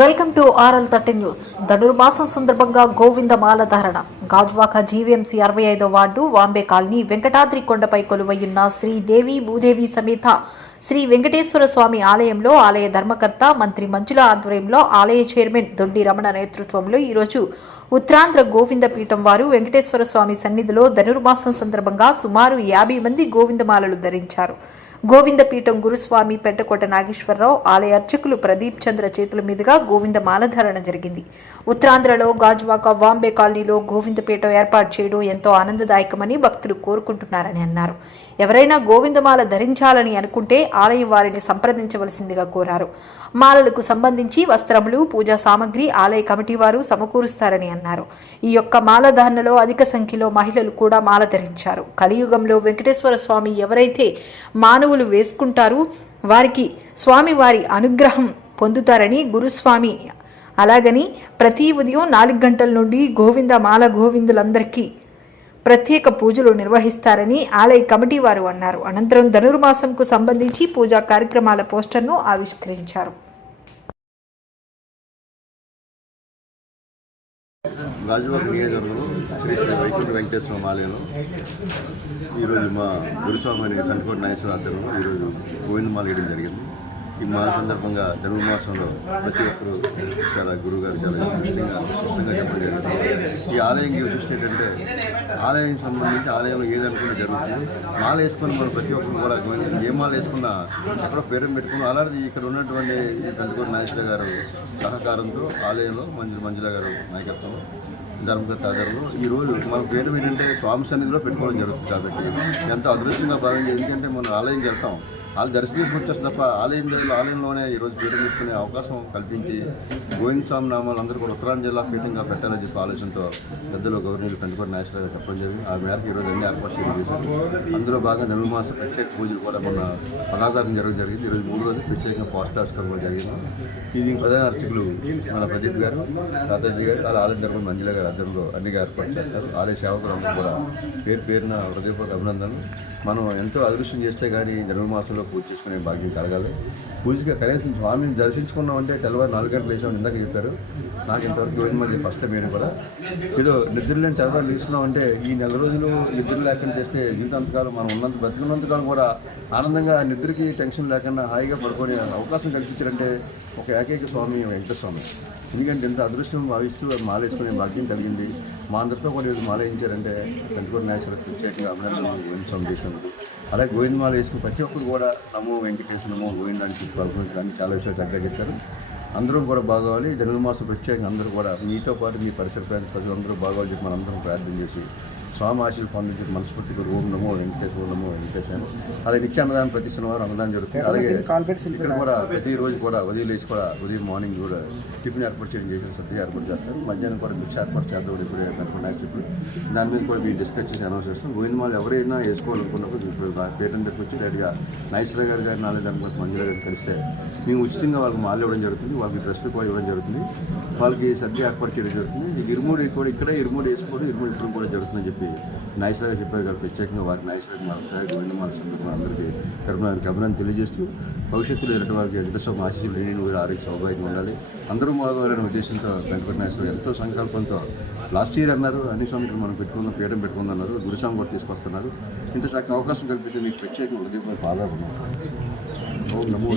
Welcome to RL thirty news. ధనుర్మాసం సందర్భంగా గోవింద మాల ధారణ. Gajuwaka GVMC అరవై ఐదో వార్డు వాంబే కాలనీ వెంకటాద్రి కొండపై కొలువయ్యున్న శ్రీదేవి భూదేవి సమేత శ్రీ వెంకటేశ్వర స్వామి ఆలయంలో ఆలయ ధర్మకర్త మంత్రి మంజుల ఆధ్వర్యంలో ఆలయ చైర్మన్ దొడ్డి రమణ నేతృత్వంలో ఈరోజు ఉత్తరాంధ్ర గోవింద పీఠం వారు వెంకటేశ్వర స్వామి సన్నిధిలో ధనుర్మాసం సందర్భంగా సుమారు యాభై మంది గోవిందమాలలు ధరించారు. గోవిందపీఠం గురుస్వామి పెంటకోట నాగేశ్వరరావు ఆలయ అర్చకులు ప్రదీప్ చంద్ర చేతుల మీదుగా గోవింద మాలధారణ జరిగింది. ఉత్తరాంధ్రలో గాజువాక వాంబే కాలనీలో గోవిందపీఠం ఏర్పాటు చేయడం ఎంతో ఆనందదాయకమని భక్తులు కోరుకుంటున్నారని అన్నారు. ఎవరైనా గోవిందమాల ధరించాలని అనుకుంటే ఆలయం వారిని సంప్రదించవలసిందిగా కోరారు. మాలలకు సంబంధించి వస్త్రములు పూజా సామగ్రి ఆలయ కమిటీ వారు సమకూరుస్తారని అన్నారు. ఈ యొక్క మాలధారణలో అధిక సంఖ్యలో మహిళలు కూడా మాల ధరించారు. కలియుగంలో వెంకటేశ్వర స్వామి ఎవరైతే మానవ మానవులు వేసుకుంటారు. వారికి స్వామి వారి అనుగ్రహం పొందుతారని గురుస్వామి అలాగని ప్రతి ఉదయం నాలుగు గంటల నుండి గోవింద మాల గోవిందులందరికీ ప్రత్యేక పూజలు నిర్వహిస్తారని ఆలయ కమిటీ వారు అన్నారు. అనంతరం ధనుర్మాసంకు సంబంధించి పూజా కార్యక్రమాల పోస్టర్ను ఆవిష్కరించారు. రాజువాక నియోజకవర్గంలో శ్రీ శ్రీ వైకుంఠ వెంకటేశ్వర ఆలయంలో ఈరోజు మా గురుస్వామి అనే కంటికోటి నాగేశ్వర ఆధ్వర్యంలో ఈరోజు గోవిందమాల గీయడం జరిగింది. ఈ మాల సందర్భంగా ధనుర్మాసంలో ప్రతి ఒక్కరూ చాలా గురువుగారు చాలా ఇష్టంగా స్పష్టంగా చెప్పడం జరుగుతుంది ఈ ఆలయం చూస్తే ఏంటంటే ఆలయం సంబంధించి ఆలయంలో ఏదనుకున్నా జరుగుతుంది. మాల వేసుకుని మనం ప్రతి ఒక్కరు కూడా ఏ మాల వేసుకున్నా ఎక్కడో పేరు పెట్టుకున్నా అలాంటి ఇక్కడ ఉన్నటువంటి ఈ నాయకుల నాగేశ్వర గారు సహకారంతో ఆలయంలో మంజుల మంజుల గారు నాయకత్వం ధర్మకర్త ఆధారంలో ఈ రోజు మన పేరు ఏంటంటే స్వామి సన్నిధిలో పెట్టుకోవడం జరుగుతుంది కాబట్టి ఎంతో అదృష్టంగా భావించి ఎందుకంటే మనం ఆలయం వెళ్తాం వాళ్ళు దర్శనం చేసుకుని తప్ప ఆలయం దగ్గర ఆలయంలోనే ఈరోజు పీఠం తీసుకునే అవకాశం కల్పించి గోవింద స్వామి నామాలు అందరూ కూడా ఉత్తరాంధ్ర జిల్లా పీఠంగా పెట్టాలని చెప్పి ఆలోచనతో పెద్దలు గవర్నీలు కంటిపడి నాయకులుగా చెప్పడం జరిగింది. ఆ మేరకు ఈరోజు అన్ని ఏర్పాటు చేశారు అందులో భాగంగా ధనుర్మాస ప్రత్యేక పూజలు కూడా మన పదార్థం జరగడం జరిగింది. ఈరోజు మూడు రోజులు ప్రత్యేకంగా పోస్టర్స్ కూడా జరిగింది. దీనికి ప్రధాన అర్చకులు మన ప్రదీప్ గారు తాతాజీ గారు వాళ్ళ ఆలయ ధర్మం మంజుల గారు అద్దరులో అన్ని ఏర్పాటు చేస్తారు. ఆలయ సేవకులందరూ కూడా పేరు పేరున హృదయపూర్వక అభినందనలు. మనం ఎంతో అదృష్టం చేస్తే కానీ ధనుర్మాసంలో పూజ చేసుకునే భాగ్యం కలగాలి. పూజగా కనీసం స్వామిని దర్శించుకున్నామంటే తెల్లవారు నాలుగు గంటలు వేసామని ఇందాక చెప్పారు. నాకు ఇంతవరకు గోవింద మంది ఫస్ట్ టైం కూడా. ఏదో నిద్ర లేని తెల్లవారు లేస్తున్నామంటే ఈ నెల రోజులు నిద్ర లేకుండా చేస్తే జీవితాంతకాలం మనం ఉన్నంత బతికినంతకాలం కూడా ఆనందంగా నిద్రకి టెన్షన్ లేకుండా హాయిగా పడుకునే అవకాశం కల్పించారంటే ఒక ఏకైక స్వామి వెంకట స్వామి. ఎందుకంటే ఎంత అదృష్టం భావిస్తూ మాలేసుకునే భాగ్యం కలిగింది. మా అందరితో కూడా ఈరోజు మాలేయించారంటే కంటికోటి నాయకులు ప్రత్యేకంగా అభినందనలు. గోవింద స్వామి చేసినందుకు అలాగే గోవిందమాల వేసుకుని ప్రతి ఒక్కరు కూడా నమో వెంకటేశ్వర నమో గోవిందాన్ని చెప్పాల్సిన చాలా విషయాలు చక్కగా చెప్పారు. అందరూ కూడా బాగోవాలి. ధనుర్మాసం ప్రత్యేకంగా అందరూ కూడా మీతో పాటు మీ పరిసర ప్రాంత ప్రజలందరూ బాగోవాలి చెప్పి మనం అందరం ప్రార్థన చేసి స్వామి ఆశీలు పొందించి మనస్ఫూర్తిగా ఓం నమో వెంకటేశ్వర నమో వెంకటేశ్వర అలాగే నిత్య అన్నదానం ప్రతి శనివారం అన్నదానం జరుగుతుంది. అలాగే ఇక్కడ కూడా ప్రతిరోజు కూడా ఉదయం లేచి కూడా ఉదయం మార్నింగ్ కూడా టిఫిన్ ఏర్పాటు చేయడం చేసిన సద్య ఏర్పాటు చేస్తారు. మధ్యాహ్నం కూడా మిక్స్ ఏర్పాటు చేద్దాం ఇప్పుడు ఇప్పుడు దాని మీద కూడా మీరు డిస్కస్ చేసి అనౌన్స్ చేస్తాం. గోవిందమాలు ఎవరైనా వేసుకోవాలనుకున్నప్పుడు ఇప్పుడు పేటెంట్ దగ్గర వచ్చి డైరెక్ట్గా నాగేశ్వర గారు గారిని నాలుగు అనుకోవచ్చు మంజుల గారిని కలిస్తే మేము ఉచితంగా వాళ్ళకి మాల్ ఇవ్వడం జరుగుతుంది. వాళ్ళకి డ్రెస్లు కూడా ఇవ్వడం జరుగుతుంది. వాళ్ళకి సర్ది ఏర్పాటు చేయడం జరుగుతుంది. ఇరుమూడి కూడా ఇక్కడే ఇరుమూడి వేసుకోవడం ఇరుమూడి ఇప్పుడు కూడా జరుగుతుందని చెప్పి నాగేశ్వర గారు చెప్పారు కాబట్టి ప్రత్యేకంగా వారికి నాగేశ్వర గారు గోవింద మాల సందర్భంగా అందరికీ కరుణానికి అభినందన తెలియజేస్తూ భవిష్యత్తులో ఎదుటి వారికి వెంకటేశ్వర ఆశీస్సులు లేని కూడా ఆరోగ్య సౌభాగ్యంగా ఉండాలి. అందరూ బాగోవాలనే ఉద్దేశంతో వెంకట నాగేశ్వర ఎంతో సంకల్పంతో లాస్ట్ ఇయర్ అన్నారు. అన్ని స్వామికి మనం పెట్టుకుందాం పీఠం పెట్టుకుందాం అన్నారు గురుస్వామి కూడా తీసుకొస్తున్నారు. ఇంత చక్కగా అవకాశం కల్పిస్తే మీకు ప్రత్యేకంగా హృదయపూర్వక ఆధారం ఓం నమో